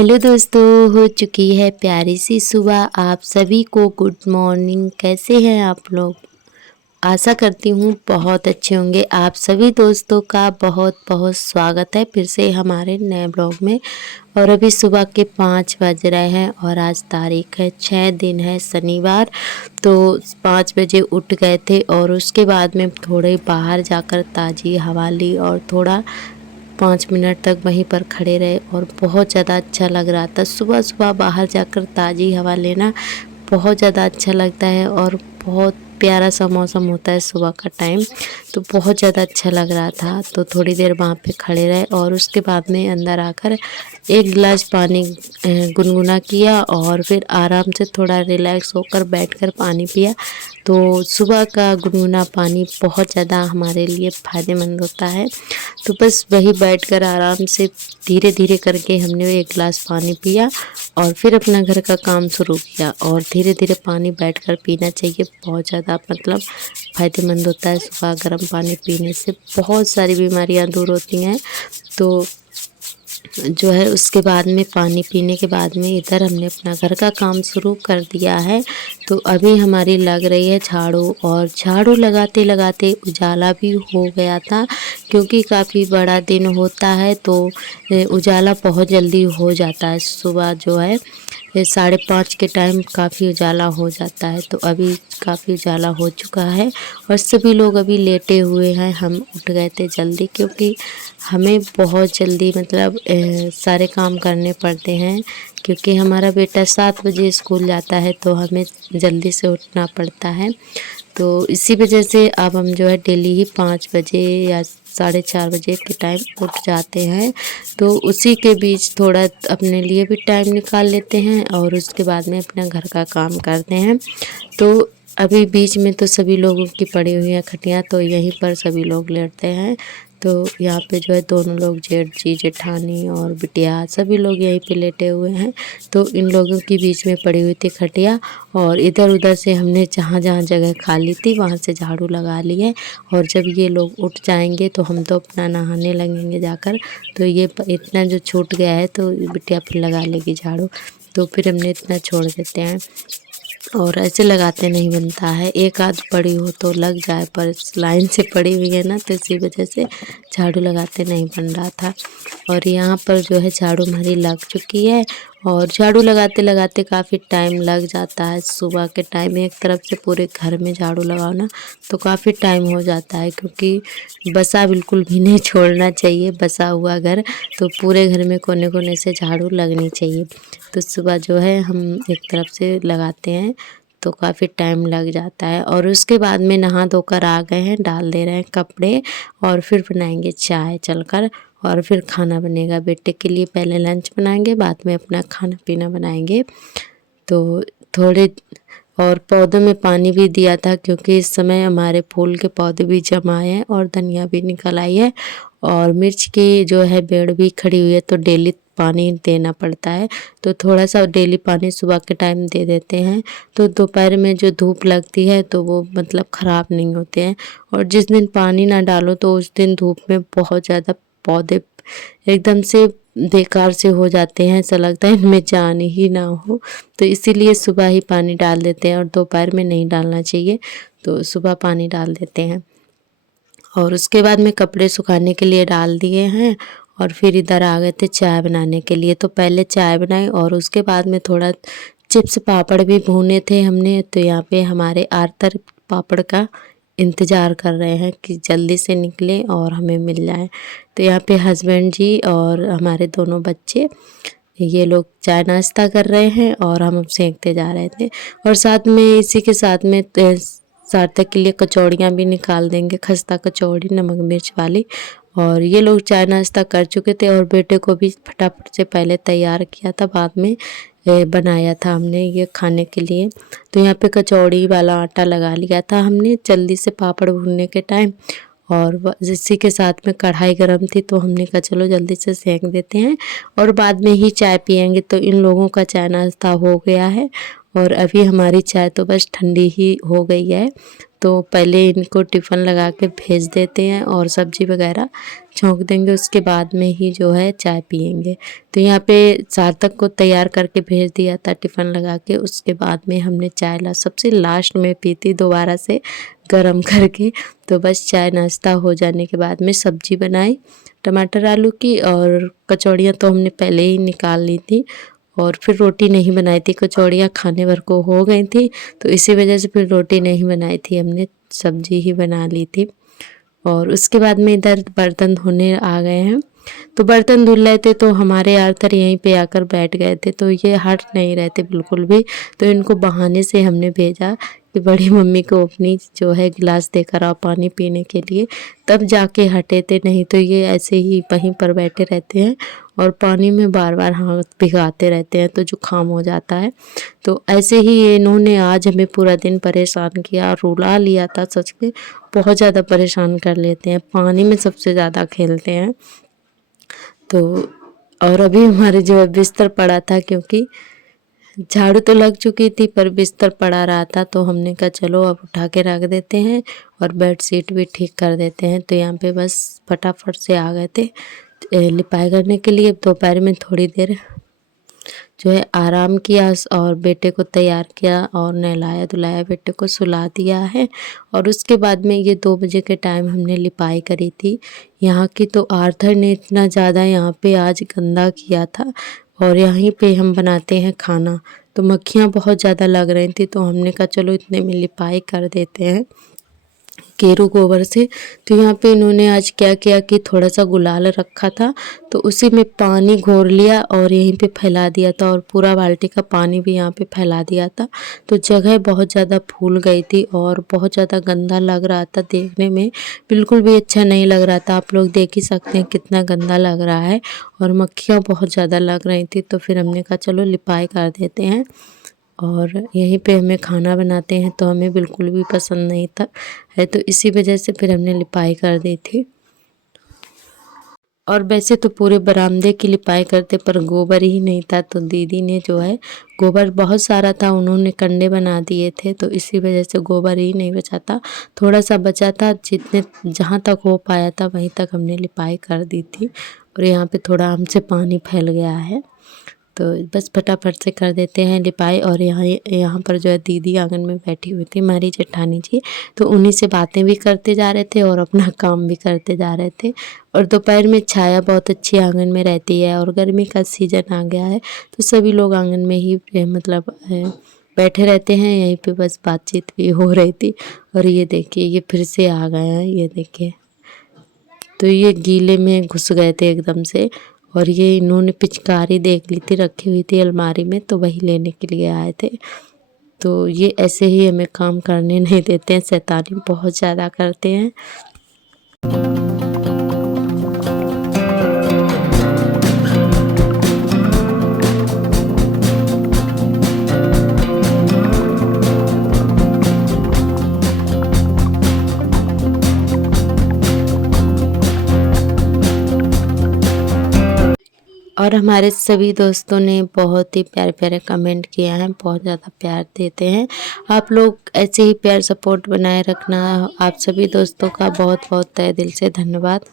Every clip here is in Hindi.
हेलो दोस्तों, हो चुकी है प्यारी सी सुबह। आप सभी को गुड मॉर्निंग। कैसे हैं आप लोग? आशा करती हूँ बहुत अच्छे होंगे। आप सभी दोस्तों का बहुत बहुत स्वागत है फिर से हमारे नए ब्लॉग में। और अभी सुबह के 5 बज रहे हैं और आज तारीख है 6 दिन है शनिवार। तो 5 बजे उठ गए थे और उसके बाद में थोड़े बाहर जाकर ताज़ी हवा ली और थोड़ा 5 मिनट तक वहीं पर खड़े रहे और बहुत ज़्यादा अच्छा लग रहा था। सुबह सुबह बाहर जाकर ताज़ी हवा लेना बहुत ज़्यादा अच्छा लगता है और बहुत प्यारा सा मौसम होता है सुबह का टाइम। तो बहुत ज़्यादा अच्छा लग रहा था, तो थोड़ी देर वहाँ पे खड़े रहे और उसके बाद में अंदर आकर एक गिलास पानी गुनगुना किया और फिर आराम से थोड़ा रिलैक्स होकर बैठकर पानी पिया। तो सुबह का गुनगुना पानी बहुत ज़्यादा हमारे लिए फ़ायदेमंद होता है। तो बस वही बैठकर आराम से धीरे धीरे करके हमने एक गिलास पानी पिया और फिर अपना घर का काम शुरू किया। और धीरे धीरे पानी बैठकर पीना चाहिए, बहुत ज़्यादा मतलब फ़ायदेमंद होता है। सुबह गर्म पानी पीने से बहुत सारी बीमारियां दूर होती हैं। तो जो है उसके बाद में पानी पीने के बाद में इधर हमने अपना घर का काम शुरू कर दिया है। तो अभी हमारी लग रही है झाड़ू, और झाड़ू लगाते लगाते उजाला भी हो गया था क्योंकि काफ़ी बड़ा दिन होता है। तो उजाला बहुत जल्दी हो जाता है। सुबह जो है 5:30 के टाइम काफ़ी उजाला हो जाता है। तो अभी काफ़ी उजाला हो चुका है और सभी लोग अभी लेटे हुए हैं। हम उठ गए थे जल्दी क्योंकि हमें बहुत जल्दी मतलब सारे काम करने पड़ते हैं क्योंकि हमारा बेटा 7 बजे स्कूल जाता है, तो हमें जल्दी से उठना पड़ता है। तो इसी वजह से अब हम जो है डेली ही 5 बजे या 4:30 बजे के टाइम उठ जाते हैं। तो उसी के बीच थोड़ा अपने लिए भी टाइम निकाल लेते हैं और उसके बाद में अपना घर का काम करते हैं। तो अभी बीच में तो सभी लोगों की पड़ी हुई है खटियाँ, तो यहीं पर सभी लोग लेटते हैं। तो यहाँ पे जो है दोनों लोग, जेठ जी जेठानी और बिटिया, सभी लोग यहीं पे लेटे हुए हैं। तो इन लोगों के बीच में पड़ी हुई थी खटिया और इधर उधर से हमने जहाँ जहाँ जगह खाली थी वहाँ से झाड़ू लगा ली है। और जब ये लोग उठ जाएंगे तो हम तो अपना नहाने लगेंगे जाकर। तो ये इतना जो छूट गया है तो बिटिया फिर लगा लेगी झाड़ू। तो फिर हमने इतना छोड़ देते हैं और ऐसे लगाते नहीं बनता है। एक आध पड़ी हो तो लग जाए, पर लाइन से पड़ी हुई है ना, तो इसी वजह से झाड़ू लगाते नहीं बन रहा था। और यहाँ पर जो है झाड़ू हमारी लग चुकी है और झाड़ू लगाते लगाते काफ़ी टाइम लग जाता है। सुबह के टाइम एक तरफ से पूरे घर में झाड़ू लगाओ ना तो काफ़ी टाइम हो जाता है, क्योंकि बसा बिल्कुल भी नहीं छोड़ना चाहिए। बसा हुआ घर तो पूरे घर में कोने कोने से झाड़ू लगनी चाहिए। तो सुबह जो है हम एक तरफ से लगाते हैं तो काफ़ी टाइम लग जाता है। और उसके बाद में नहा धोकर आ गए हैं, डाल दे रहे हैं कपड़े और फिर बनाएंगे चाय चलकर और फिर खाना बनेगा बेटे के लिए। पहले लंच बनाएंगे, बाद में अपना खाना पीना बनाएंगे। तो थोड़े और पौधों में पानी भी दिया था क्योंकि इस समय हमारे फूल के पौधे भी जम आए हैं और धनिया भी निकल आई है और मिर्च की जो है पेड़ भी खड़ी हुई है। तो डेली पानी देना पड़ता है, तो थोड़ा सा डेली पानी सुबह के टाइम दे देते हैं। तो दोपहर में जो धूप लगती है तो वो मतलब ख़राब नहीं होते हैं। और जिस दिन पानी ना डालो तो उस दिन धूप में बहुत ज़्यादा पौधे एकदम से बेकार से हो जाते हैं, ऐसा लगता है इनमें जान ही ना हो। तो इसीलिए सुबह ही पानी डाल देते हैं और दोपहर में नहीं डालना चाहिए, तो सुबह पानी डाल देते हैं। और उसके बाद में कपड़े सुखाने के लिए डाल दिए हैं और फिर इधर आ गए थे चाय बनाने के लिए। तो पहले चाय बनाई और उसके बाद में थोड़ा चिप्स पापड़ भी भूने थे हमने। तो यहाँ पे हमारे आर्तर पापड़ का इंतज़ार कर रहे हैं कि जल्दी से निकले और हमें मिल जाए। तो यहाँ पे हस्बैंड जी और हमारे दोनों बच्चे ये लोग चाय नाश्ता कर रहे हैं और हम सेंकते जा रहे थे। और साथ में इसी के साथ में सार्थक के लिए कचौड़ियाँ भी निकाल देंगे, खस्ता कचौड़ी नमक मिर्च वाली। और ये लोग चाय नाश्ता कर चुके थे और बेटे को भी फटाफट से पहले तैयार किया था, बाद में बनाया था हमने ये खाने के लिए। तो यहाँ पे कचौड़ी वाला आटा लगा लिया था हमने जल्दी से पापड़ भूनने के टाइम। और इसी के साथ में कढ़ाई गरम थी तो हमने कहा चलो जल्दी से सेंक देते हैं और बाद में ही चाय पियेंगे। तो इन लोगों का चाय नाश्ता हो गया है और अभी हमारी चाय तो बस ठंडी ही हो गई है। तो पहले इनको टिफ़िन लगा के भेज देते हैं और सब्ज़ी वगैरह छौंक देंगे, उसके बाद में ही जो है चाय पिएंगे। तो यहाँ पे सार्थक को तैयार करके भेज दिया था टिफ़िन लगा के, उसके बाद में हमने चाय सबसे लास्ट में पी थी दोबारा से गरम करके। तो बस चाय नाश्ता हो जाने के बाद में सब्ज़ी बनाई टमाटर आलू की, और कचौड़ियाँ तो हमने पहले ही निकाल ली थी, और फिर रोटी नहीं बनाई थी, कचौड़ियाँ खाने भर को हो गई थी, तो इसी वजह से फिर रोटी नहीं बनाई थी, हमने सब्जी ही बना ली थी। और उसके बाद में इधर बर्तन धोने आ गए हैं। तो बर्तन धुल रहे थे तो हमारे आर्थर यहीं पे आकर बैठ गए थे, तो ये हट नहीं रहे थे बिल्कुल भी। तो इनको बहाने से हमने भेजा कि बड़ी मम्मी को अपनी जो है गिलास देकर आओ पानी पीने के लिए, तब जाके हटे थे, नहीं तो ये ऐसे ही वहीं पर बैठे रहते हैं और पानी में बार बार हाथ भिगाते रहते हैं, तो जुकाम हो जाता है। तो ऐसे ही इन्होंने आज हमें पूरा दिन परेशान किया, रुला लिया था, सच में बहुत ज़्यादा परेशान कर लेते हैं, पानी में सबसे ज़्यादा खेलते हैं। तो और अभी हमारे जो है बिस्तर पड़ा था, क्योंकि झाड़ू तो लग चुकी थी पर बिस्तर पड़ा रहा था, तो हमने कहा चलो अब उठा के रख देते हैं और बेड शीट भी ठीक कर देते हैं। तो यहाँ पे बस फटाफट से आ गए थे लिपाई करने के लिए। दोपहर में थोड़ी देर जो है आराम किया और बेटे को तैयार किया और नहलाया धुलाया, बेटे को सुला दिया है। और उसके बाद में ये 2 बजे के टाइम हमने लिपाई करी थी यहाँ की। तो आर्थर ने इतना ज़्यादा यहाँ पे आज गंदा किया था, और यहीं पे हम बनाते हैं खाना, तो मक्खियाँ बहुत ज़्यादा लग रही थी, तो हमने कहा चलो इतने में लिपाई कर देते हैं केरू गोबर से। तो यहाँ पे इन्होंने आज क्या किया कि थोड़ा सा गुलाल रखा था, तो उसी में पानी घोर लिया और यहीं पे फैला दिया था, और पूरा बाल्टी का पानी भी यहाँ पे फैला दिया था। तो जगह बहुत ज़्यादा फूल गई थी और बहुत ज़्यादा गंदा लग रहा था, देखने में बिल्कुल भी अच्छा नहीं लग रहा था। आप लोग देख ही सकते हैं कितना गंदा लग रहा है, और मक्खियाँ बहुत ज़्यादा लग रही थी। तो फिर हमने कहा चलो लिपाई कर देते हैं, और यहीं पे हमें खाना बनाते हैं तो हमें बिल्कुल भी पसंद नहीं था है, तो इसी वजह से फिर हमने लिपाई कर दी थी। और वैसे तो पूरे बरामदे की लिपाई करते, पर गोबर ही नहीं था, तो दीदी ने जो है गोबर बहुत सारा था, उन्होंने कंडे बना दिए थे, तो इसी वजह से गोबर ही नहीं बचा था, थोड़ा सा बचा था। जितने जहाँ तक हो पाया था वहीं तक हमने लिपाई कर दी थी। और यहाँ पे थोड़ा हमसे पानी फैल गया है, तो बस फटाफट से कर देते हैं लिपाई। और यहाँ पर जो है दीदी आंगन में बैठी हुई थी, हमारी जेठानी जी, तो उन्हीं से बातें भी करते जा रहे थे और अपना काम भी करते जा रहे थे। और दोपहर में छाया बहुत अच्छी आंगन में रहती है, और गर्मी का सीज़न आ गया है, तो सभी लोग आंगन में ही मतलब बैठे रहते हैं, यहीं पे बस बातचीत भी हो रही थी। और ये देखिए ये फिर से आ गए हैं, ये देखिए, तो ये गीले में घुस गए थे एकदम से। और ये इन्होंने पिचकारी देख ली थी रखी हुई थी अलमारी में, तो वही लेने के लिए आए थे। तो ये ऐसे ही हमें काम करने नहीं देते हैं, शैतानी बहुत ज़्यादा करते हैं। और हमारे सभी दोस्तों ने बहुत ही प्यारे प्यारे कमेंट किए हैं, बहुत ज़्यादा प्यार देते हैं। आप लोग ऐसे ही प्यार सपोर्ट बनाए रखना। आप सभी दोस्तों का बहुत बहुत तहे दिल से धन्यवाद।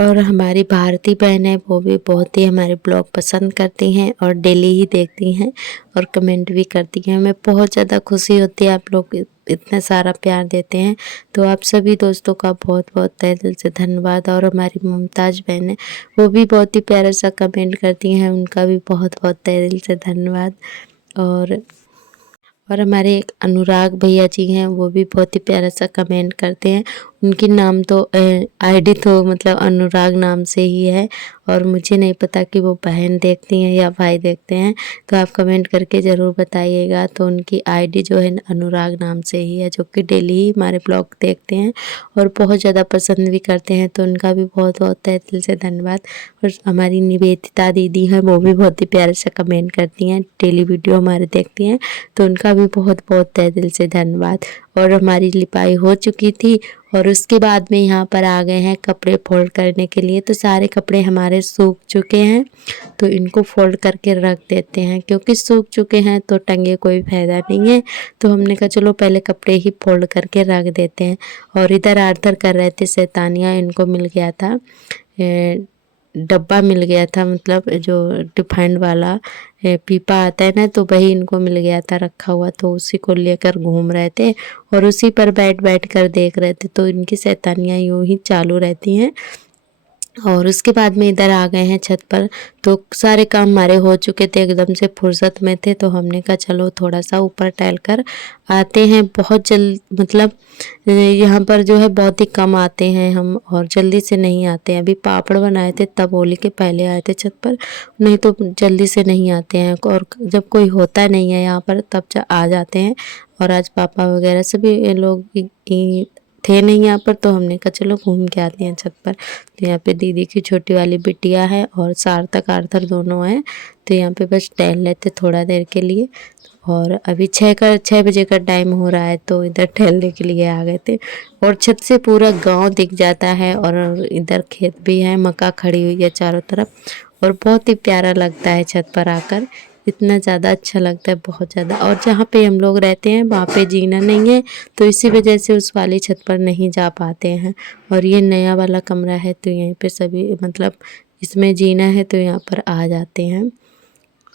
और हमारी भारती बहन है, वो भी बहुत ही हमारे ब्लॉग पसंद करती हैं और डेली ही देखती हैं और कमेंट भी करती हैं। हमें बहुत ज़्यादा खुशी होती है, आप लोग इतना सारा प्यार देते हैं। तो आप सभी दोस्तों का बहुत बहुत तहे दिल से धन्यवाद। और हमारी मुमताज़ बहन है, वो भी बहुत ही प्यारा सा कमेंट करती हैं, उनका भी बहुत बहुत तहे दिल से धन्यवाद। और हमारे एक अनुराग भैया जी हैं, वो भी बहुत ही प्यारा सा कमेंट करते हैं। उनकी नाम तो आईडी तो मतलब अनुराग नाम से ही है, और मुझे नहीं पता कि वो बहन देखती हैं या भाई देखते हैं, तो आप कमेंट करके ज़रूर बताइएगा। तो उनकी आईडी जो है अनुराग नाम से ही है, जो कि डेली ही हमारे ब्लॉग देखते हैं और बहुत ज़्यादा पसंद भी करते हैं, तो उनका भी बहुत बहुत तहे दिल से धन्यवाद। और हमारी निवेदिता दीदी हैं, वो भी बहुत ही प्यारे से कमेंट करती हैं, डेली वीडियो हमारे देखती हैं, तो उनका भी बहुत बहुत तहे दिल से धन्यवाद। और हमारी लिपाई हो चुकी थी। और उसके बाद में यहाँ पर आ गए हैं कपड़े फोल्ड करने के लिए। तो सारे कपड़े हमारे सूख चुके हैं, तो इनको फोल्ड करके रख देते हैं, क्योंकि सूख चुके हैं तो टंगे कोई फ़ायदा नहीं है। तो हमने कहा चलो पहले कपड़े ही फोल्ड करके रख देते हैं। और इधर आर्थर कर रहे थे शैतानियाँ। इनको मिल गया था डब्बा मिल गया था, मतलब जो रिफाइंड वाला पीपा आता है ना, तो वही इनको मिल गया था रखा हुआ। तो उसी को लेकर घूम रहे थे और उसी पर बैठ बैठ कर देख रहे थे। तो इनकी शैतानियाँ यूँ ही चालू रहती हैं। और उसके बाद में इधर आ गए हैं छत पर। तो सारे काम हमारे हो चुके थे, एकदम से फुर्सत में थे। तो हमने कहा चलो थोड़ा सा ऊपर टहल कर आते हैं। बहुत जल्द मतलब यहाँ पर जो है बहुत ही कम आते हैं हम, और जल्दी से नहीं आते हैं। अभी पापड़ बनाए थे तब होली के पहले आए थे छत पर, नहीं तो जल्दी से नहीं आते हैं। और जब कोई होता नहीं है यहाँ पर तब आ जाते हैं। और आज पापा वगैरह सभी लोग थे नहीं यहाँ पर, तो हमने कहा चलो घूम के आते हैं छत पर। तो यहाँ पे दीदी की छोटी वाली बिटिया है और सार्थक आर्थर दोनों हैं। तो यहाँ पे बस टहल लेते थोड़ा देर के लिए। और अभी 6 बजे का टाइम हो रहा है, तो इधर टहलने के लिए आ गए थे। और छत से पूरा गांव दिख जाता है, और इधर खेत भी है, मक्का खड़ी हुई है चारों तरफ। और बहुत ही प्यारा लगता है छत पर आकर, इतना ज़्यादा अच्छा लगता है, बहुत ज़्यादा। और जहाँ पे हम लोग रहते हैं वहाँ पे जीना नहीं है, तो इसी वजह से उस वाली छत पर नहीं जा पाते हैं। और ये नया वाला कमरा है, तो यहीं पे सभी मतलब इसमें जीना है तो यहाँ पर आ जाते हैं।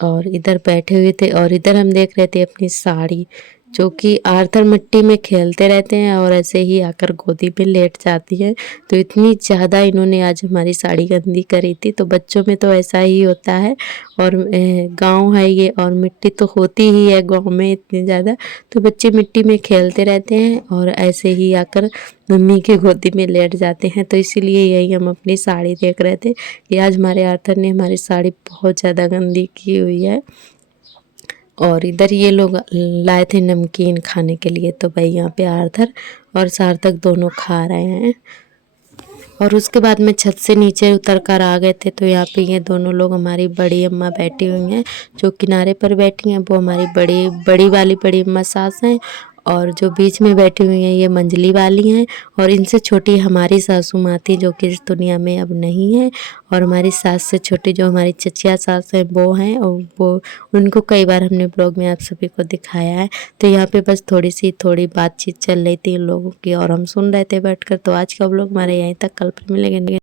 और इधर बैठे हुए थे, और इधर हम देख रहे थे अपनी साड़ी, जो कि आर्थर मिट्टी में खेलते रहते हैं और ऐसे ही आकर गोदी में लेट जाती है। तो इतनी ज़्यादा इन्होंने आज हमारी साड़ी गंदी करी थी। तो बच्चों में तो ऐसा ही होता है, और गांव है ये, और मिट्टी तो होती ही है गांव में इतनी ज़्यादा। तो बच्चे मिट्टी में खेलते रहते हैं और ऐसे ही आकर मम्मी की गोदी में लेट जाते हैं। तो इसीलिए यही हम अपनी साड़ी देख रहे थे कि आज हमारे आर्थर ने हमारी साड़ी बहुत ज़्यादा गंदी की हुई है। और इधर ये लोग लाए थे नमकीन खाने के लिए, तो भाई यहाँ पे आर्थर और सार्थक दोनों खा रहे हैं। और उसके बाद में छत से नीचे उतर कर आ गए थे। तो यहाँ पे ये दोनों लोग, हमारी बड़ी अम्मा बैठी हुई हैं, जो किनारे पर बैठी हैं वो हमारी बड़ी वाली बड़ी अम्मा सास हैं। और जो बीच में बैठी हुई हैं ये मंजली वाली हैं। और इनसे छोटी हमारी सासू माँ थी, जो कि इस दुनिया में अब नहीं है। और हमारी सास से छोटी जो हमारी चचिया सास हैं वो हैं, और वो उनको कई बार हमने ब्लॉग में आप सभी को दिखाया है। तो यहाँ पे बस थोड़ी बातचीत चल रही थी इन लोगों की, और हम सुन रहे थे बैठकर। तो आज का ब्लॉग हमारे यहीं तक, कल फिर मिलेंगे।